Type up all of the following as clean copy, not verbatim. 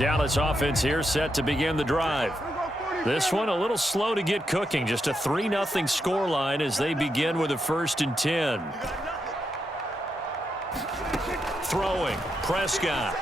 Dallas offense here set to begin the drive. This one a little slow to get cooking. Just a 3-0 score line as they begin with a 1st and 10. Throwing. Prescott.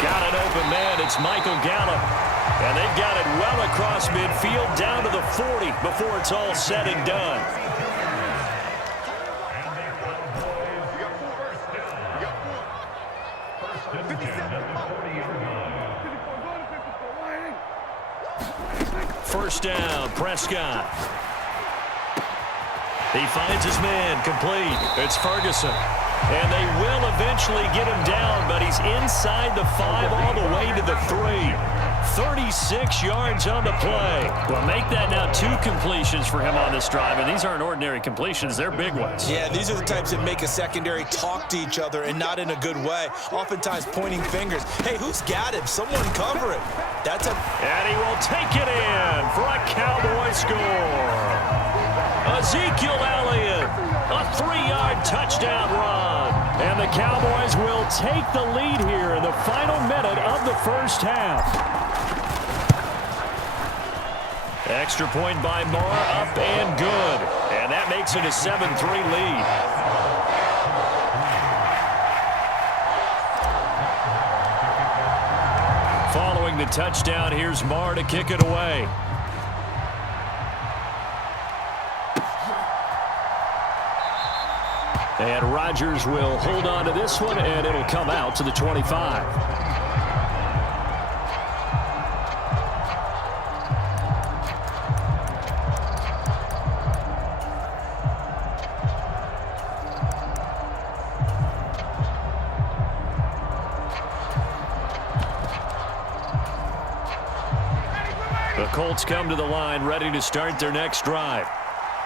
Got an open man. It's Michael Gallup. And they've got it well across midfield down to the 40 before it's all said and done. First down, Prescott. He finds his man, complete. It's Ferguson. And they will eventually get him down, but he's inside the 5 all the way to the 3. 36 yards on the play. Well, make that now 2 completions for him on this drive, and these aren't ordinary completions. They're big ones. Yeah, these are the types that make a secondary talk to each other and not in a good way. Oftentimes pointing fingers. Hey, who's got him? Someone cover it. And he will take it in for a Cowboy score. Ezekiel Elliott, a 3-yard touchdown run. And the Cowboys will take the lead here in the final minute of the first half. Extra point by Marr, up and good. And that makes it a 7-3 lead. Following the touchdown, here's Marr to kick it away. And Rodgers will hold on to this one, and it'll come out to the 25. The Colts come to the line, ready to start their next drive.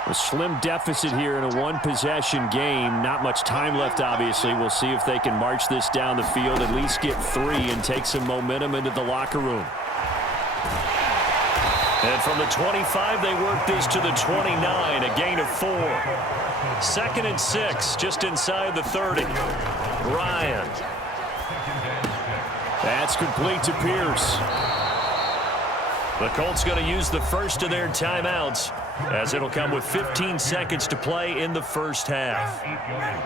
A slim deficit here in a 1-possession game. Not much time left, obviously. We'll see if they can march this down the field, at least get 3, and take some momentum into the locker room. And from the 25, they work this to the 29, a gain of 4. 2nd and 6, just inside the 30. Ryan. That's complete to Pierce. The Colts going to use the first of their timeouts, as it'll come with 15 seconds to play in the first half.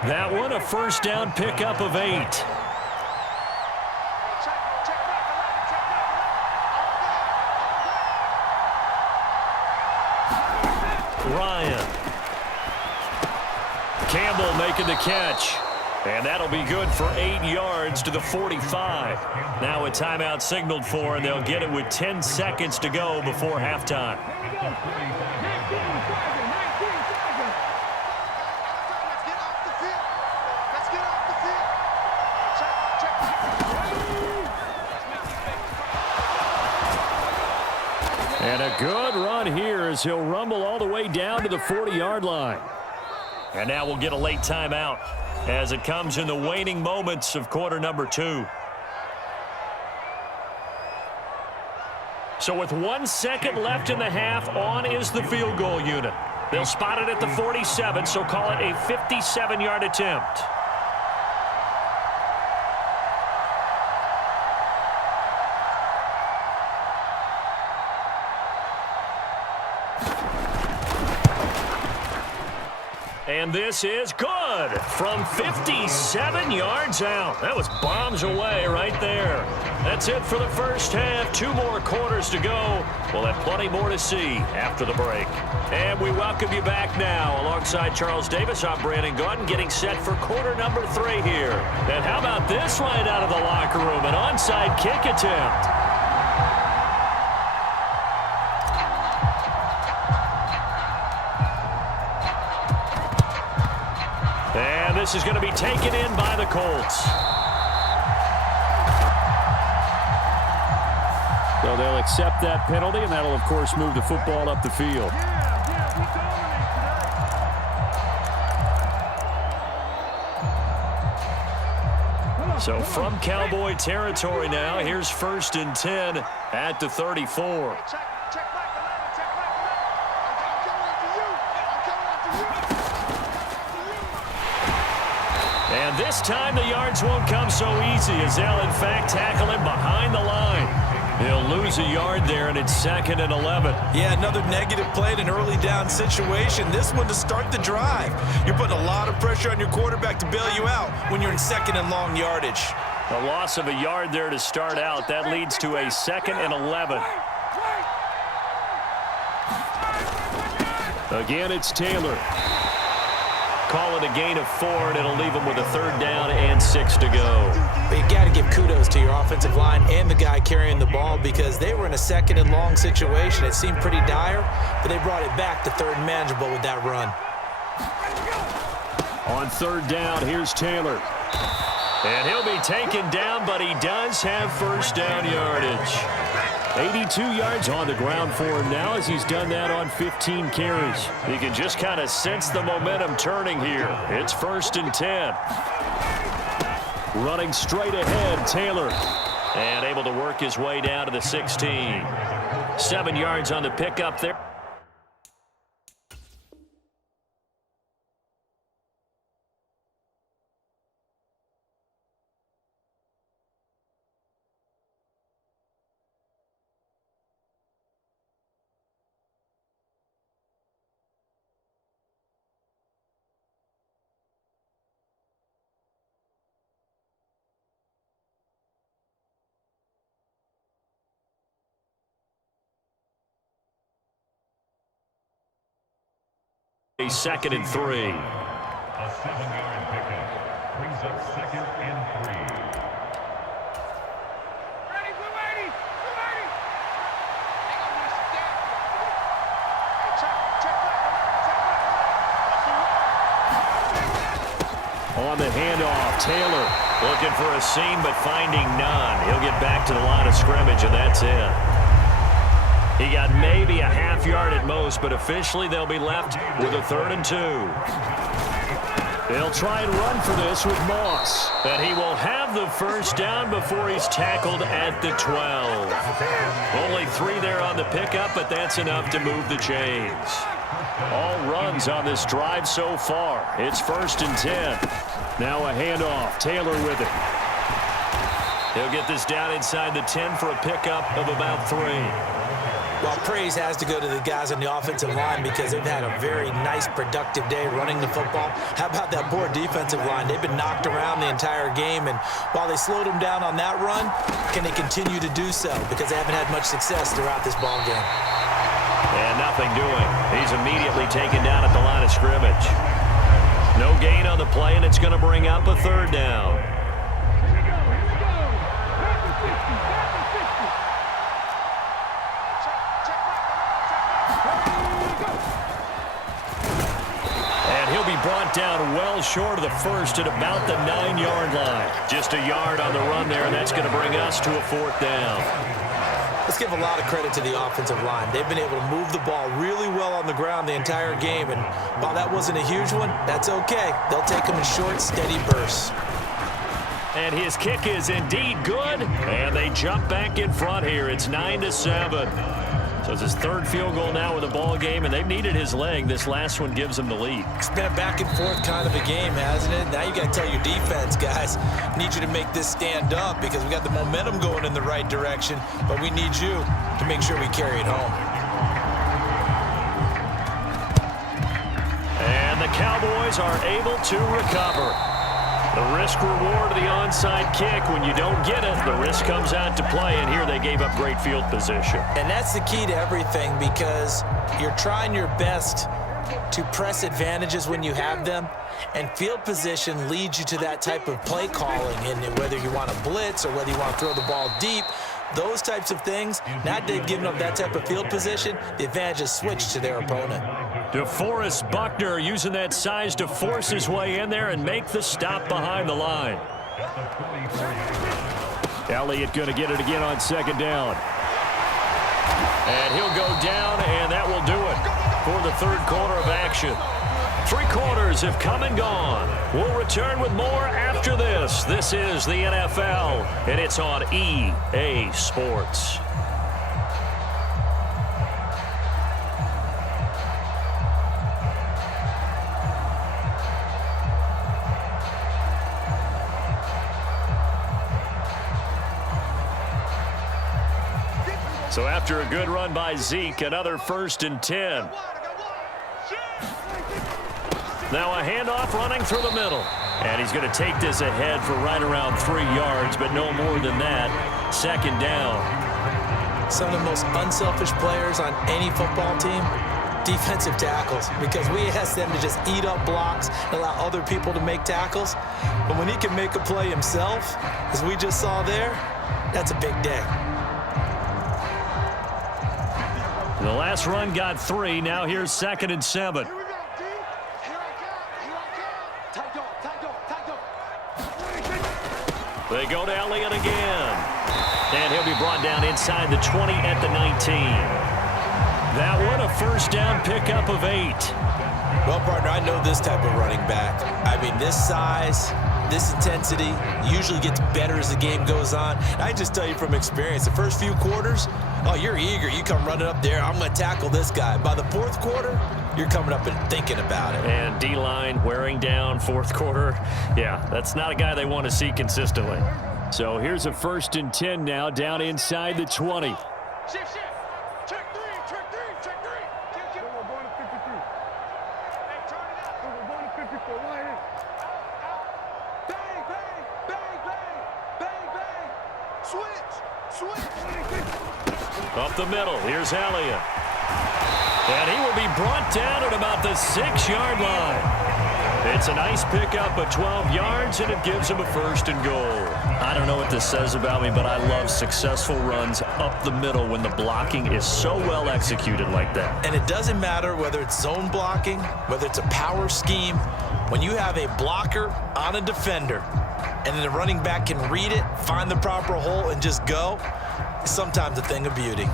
That one, a first down pickup of 8. Ryan. Campbell making the catch. And that'll be good for 8 yards to the 45. Now a timeout signaled for, and they'll get it with 10 seconds to go before halftime. And a good run here as he'll rumble all the way down to the 40-yard line. And now we'll get a late timeout as it comes in the waning moments of quarter number 2. So with 1 second left in the half, on is the field goal unit. They'll spot it at the 47, so call it a 57-yard attempt. And this is good from 57 yards out. That was bombs away right there. That's it for the first half. 2 more quarters to go. We'll have plenty more to see after the break. And we welcome you back now. Alongside Charles Davis, I'm Brandon Gordon, getting set for quarter number 3 here. And how about this right out of the locker room? An onside kick attempt. And this is going to be taken in by the Colts. So they'll accept that penalty, and that'll, of course, move the football up the field. So from Cowboy territory now, here's 1st and 10 at the 34. And this time the yards won't come so easy as they'll, in fact, tackle him behind the line. He'll lose a yard there, and it's 2nd and 11. Yeah, another negative play in an early down situation. This one to start the drive. You're putting a lot of pressure on your quarterback to bail you out when you're in 2nd and long yardage. A loss of a yard there to start out. That leads to a 2nd and 11. Again, it's Taylor. Call it a gain of 4, and it'll leave him with a 3rd down and 6 to go. But you got to give kudos to your offensive line and the guy carrying the ball because they were in a 2nd and long situation. It seemed pretty dire, but they brought it back to 3rd and manageable with that run. On 3rd down, here's Taylor. And he'll be taken down, but he does have 1st down yardage. 82 yards on the ground for him now as he's done that on 15 carries. You can just kind of sense the momentum turning here. It's 1st and 10. Running straight ahead, Taylor. And able to work his way down to the 16. 7 yards on the pickup there. A 2nd and 3. A 7-yard pickup brings up 2nd and 3. Ready, we're ready. On the handoff, Taylor looking for a seam but finding none. He'll get back to the line of scrimmage, and that's it. He got maybe a half yard at most, but officially they'll be left with a 3rd and 2. They'll try and run for this with Moss. And he will have the 1st down before he's tackled at the 12. Only 3 there on the pickup, but that's enough to move the chains. All runs on this drive so far. It's 1st and 10. Now a handoff. Taylor with it. He'll get this down inside the 10 for a pickup of about 3. Well, praise has to go to the guys on the offensive line because they've had a very nice, productive day running the football. How about that poor defensive line? They've been knocked around the entire game, and while they slowed them down on that run, can they continue to do so? Because they haven't had much success throughout this ball game. And nothing doing. He's immediately taken down at the line of scrimmage. No gain on the play, and it's going to bring up a 3rd down. Brought down well short of the 1st at about the 9-yard line. Just a yard on the run there, and that's going to bring us to a 4th down. Let's give a lot of credit to the offensive line. They've been able to move the ball really well on the ground the entire game, and while that wasn't a huge one, that's okay. They'll take them in short, steady bursts. And his kick is indeed good, and they jump back in front here. It's 9-7. So it's his 3rd field goal now with the ball game, and they've needed his leg. This last one gives them the lead. It's been a back-and-forth kind of a game, hasn't it? Now you got to tell your defense, guys, need you to make this stand up because we got the momentum going in the right direction, but we need you to make sure we carry it home. And the Cowboys are able to recover. The risk-reward of the onside kick, when you don't get it, the risk comes out to play, and here they gave up great field position. And that's the key to everything because you're trying your best to press advantages when you have them, and field position leads you to that type of play calling, and whether you want to blitz or whether you want to throw the ball deep, those types of things, now that they've given up that type of field position, the advantage is switched to their opponent. DeForest Buckner using that size to force his way in there and make the stop behind the line. Elliott going to get it again on 2nd down. And he'll go down, and that will do it for the 3rd quarter of action. 3 quarters have come and gone. We'll return with more after this. This is the NFL, and it's on EA Sports. So after a good run by Zeke, another 1st and 10. Now a handoff running through the middle. And he's going to take this ahead for right around 3 yards, but no more than that. 2nd down. Some of the most unselfish players on any football team, defensive tackles, because we ask them to just eat up blocks and allow other people to make tackles. But when he can make a play himself, as we just saw there, that's a big day. The last run got 3. Now here's 2nd and 7. They go to Elliott again. And he'll be brought down inside the 20 at the 19. That one a 1st down pickup of 8. Well, partner, I know this type of running back. I mean, this size, this intensity usually gets better as the game goes on. I just tell you from experience, the first few quarters, oh, you're eager. You come running up there, I'm going to tackle this guy. By the 4th quarter, you're coming up and thinking about it. And D-line wearing down 4th quarter. Yeah, that's not a guy they want to see consistently. So here's a 1st and 10 now down inside the 20. Shift. Check 3. We're going to 53. Hey, turn it up. We're going to 54. Right in. Bang. Switch. Up the middle, here's Elliott. And he will be brought down at about the 6-yard line. It's a nice pickup of 12 yards, and it gives him a 1st and goal. I don't know what this says about me, but I love successful runs up the middle when the blocking is so well executed like that. And it doesn't matter whether it's zone blocking, whether it's a power scheme. When you have a blocker on a defender, and then the running back can read it, find the proper hole, and just go, it's sometimes a thing of beauty.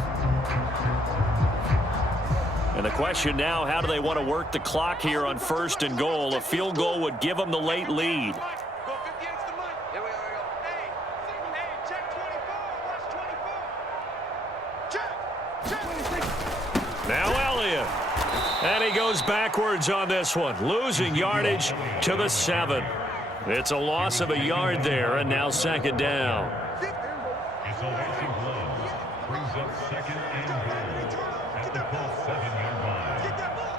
And the question now, how do they want to work the clock here on 1st and goal? A field goal would give them the late lead. Go 58's the money. Here we go. Hey, check 24. Watch 24. Check. Now Elliott. And he goes backwards on this one, losing yardage to the 7. It's a loss of a yard there, and now 2nd down. It's offensive blow. Brings up 2nd and goal at the Colts 7-yard line. Get that ball.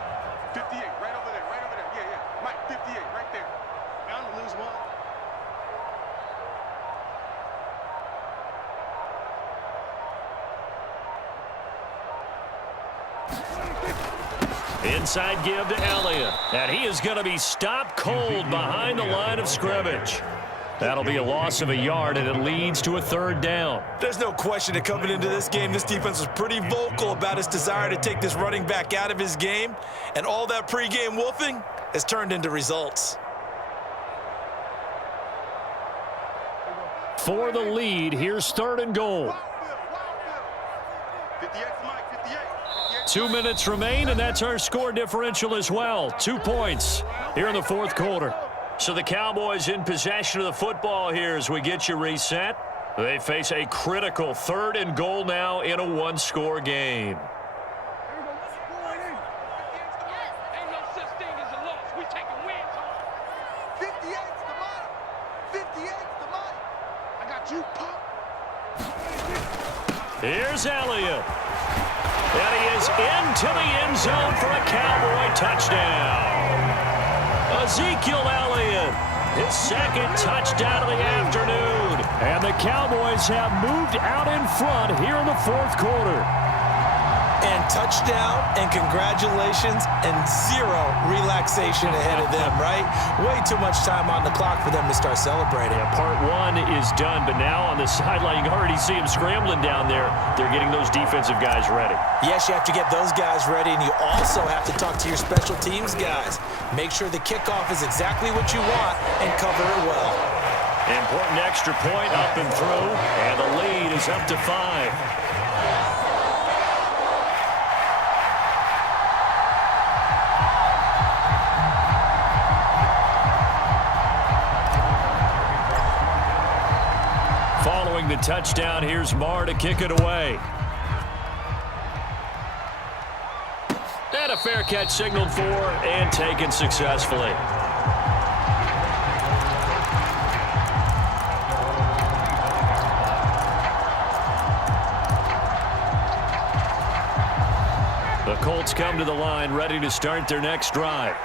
58, right over there. Yeah. Mike, 58, right there. I don't lose one. Inside give to Elliott. And he is going to be stopped cold behind the line of scrimmage. That'll be a loss of a yard, and it leads to a 3rd down. There's no question that coming into this game, this defense was pretty vocal about its desire to take this running back out of his game, and all that pregame wolfing has turned into results. For the lead, here's 3rd and goal. 58, Mike, 58. 2 minutes remain, and that's our score differential as well. 2 points here in the 4th quarter. So the Cowboys in possession of the football here as we get you reset. They face a critical 3rd and goal now in a 1-score game. Ain't no such thing as a loss. We taking wins. 58's the money. 58's the money. I got you, Pop. Here's Elliott. And he is into the end zone for a Cowboy touchdown. Ezekiel Elliott, his 2nd touchdown of the afternoon. And the Cowboys have moved out in front here in the 4th quarter. And touchdown and congratulations and 0 relaxation ahead of them, right? Way too much time on the clock for them to start celebrating. Yeah, part 1 is done, but now on the sideline, you can already see them scrambling down there. They're getting those defensive guys ready. Yes, you have to get those guys ready, and you also have to talk to your special teams guys. Make sure the kickoff is exactly what you want and cover it well. Important extra point up and through, and the lead is up to 5. Following the touchdown, here's Marr to kick it away. And a fair catch signaled for and taken successfully. The Colts come to the line ready to start their next drive.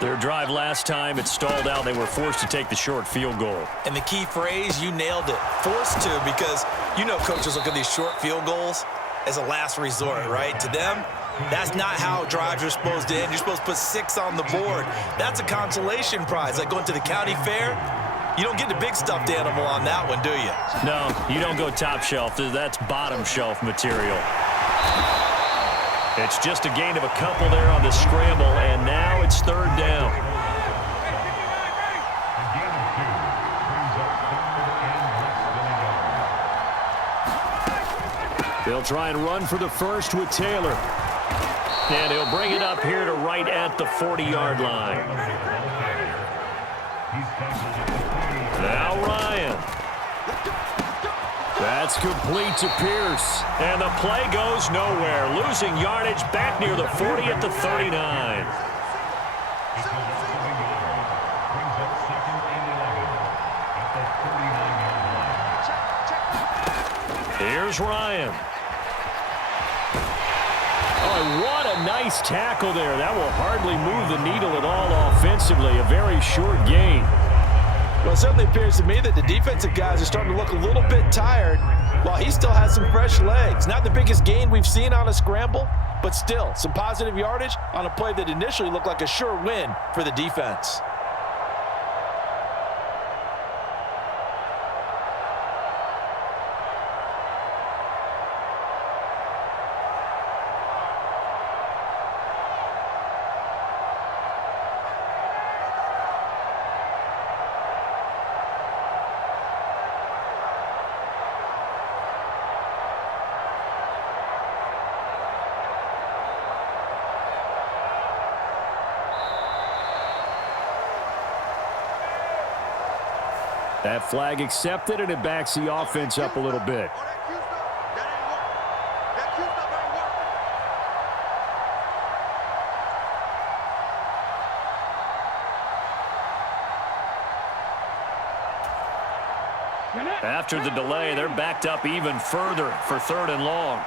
Their drive last time, it stalled out. They were forced to take the short field goal. And the key phrase, you nailed it. Forced to, because you know coaches look at these short field goals as a last resort, right? To them, that's not how drives are supposed to end. You're supposed to put 6 on the board. That's a consolation prize. Like going to the county fair, you don't get the big stuffed animal on that one, do you? No, you don't go top shelf. That's bottom shelf material. It's just a gain of a couple there on the scramble, and now it's 3rd down. They'll try and run for the first with Taylor. And he'll bring it up here to right at the 40-yard line. Now Ryan. That's complete to Pierce. And the play goes nowhere. Losing yardage back near the 40 at the 39. Here's Ryan. Oh, what a nice tackle there. That will hardly move the needle at all offensively. A very short gain. Well, it certainly appears to me that the defensive guys are starting to look a little bit tired while he still has some fresh legs. Not the biggest gain we've seen on a scramble, but still some positive yardage on a play that initially looked like a sure win for the defense. That flag accepted, and it backs the offense up a little bit. After the delay, they're backed up even further for 3rd and long.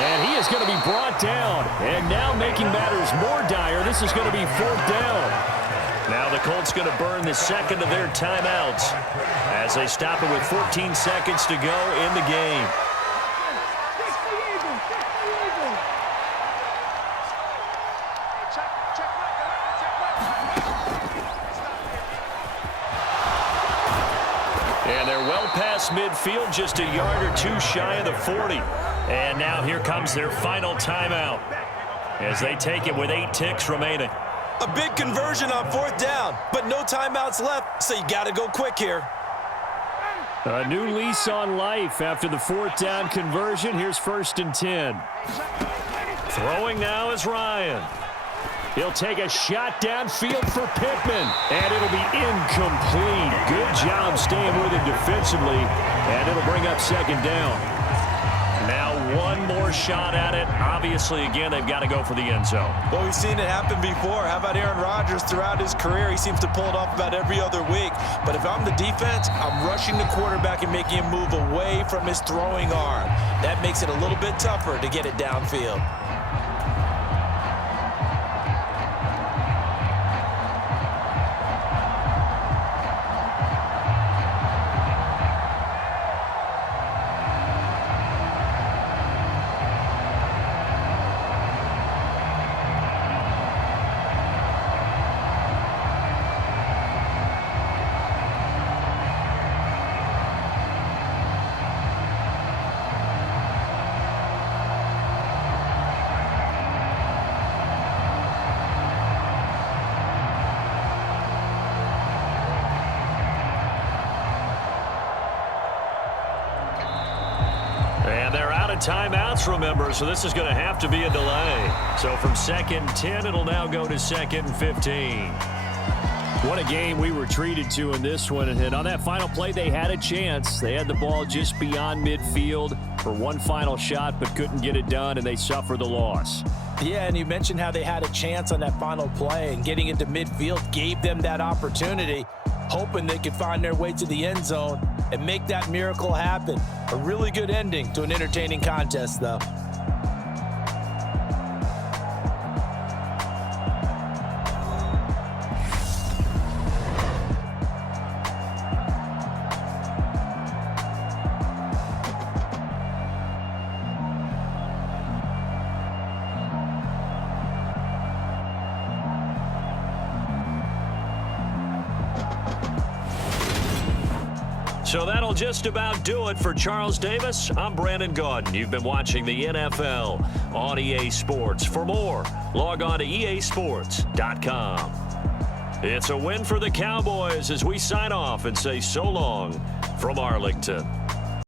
And he is going to be brought down. And now making matters more dire, this is going to be 4th down. Now the Colts going to burn the second of their timeouts as they stop it with 14 seconds to go in the game. And they're well past midfield, just a yard or two shy of the 40. And now here comes their final timeout as they take it with 8 ticks remaining. A big conversion on 4th down, but no timeouts left, so you got to go quick here. A new lease on life after the 4th down conversion. Here's 1st and 10. Throwing now is Ryan. He'll take a shot downfield for Pittman, and it'll be incomplete. Good job staying with it defensively, and it'll bring up 2nd down. Now one more shot at it. Obviously, again, they've got to go for the end zone. Well, we've seen it happen before. How about Aaron Rodgers throughout his career? He seems to pull it off about every other week. But if I'm the defense, I'm rushing the quarterback and making him move away from his throwing arm. That makes it a little bit tougher to get it downfield. Timeouts, remember, so this is going to have to be a delay. So from 2nd and 10, it'll now go to 2nd and 15. What a game we were treated to in this one. And on that final play, they had a chance. They had the ball just beyond midfield for one final shot, but couldn't get it done, and they suffer the loss. Yeah, and you mentioned how they had a chance on that final play, and getting into midfield gave them that opportunity. hoping they can find their way to the end zone and make that miracle happen. A really good ending to an entertaining contest, though. So that'll just about do it for Charles Davis. I'm Brandon Gaudin. You've been watching the NFL on EA Sports. For more, log on to easports.com. It's a win for the Cowboys as we sign off and say so long from Arlington.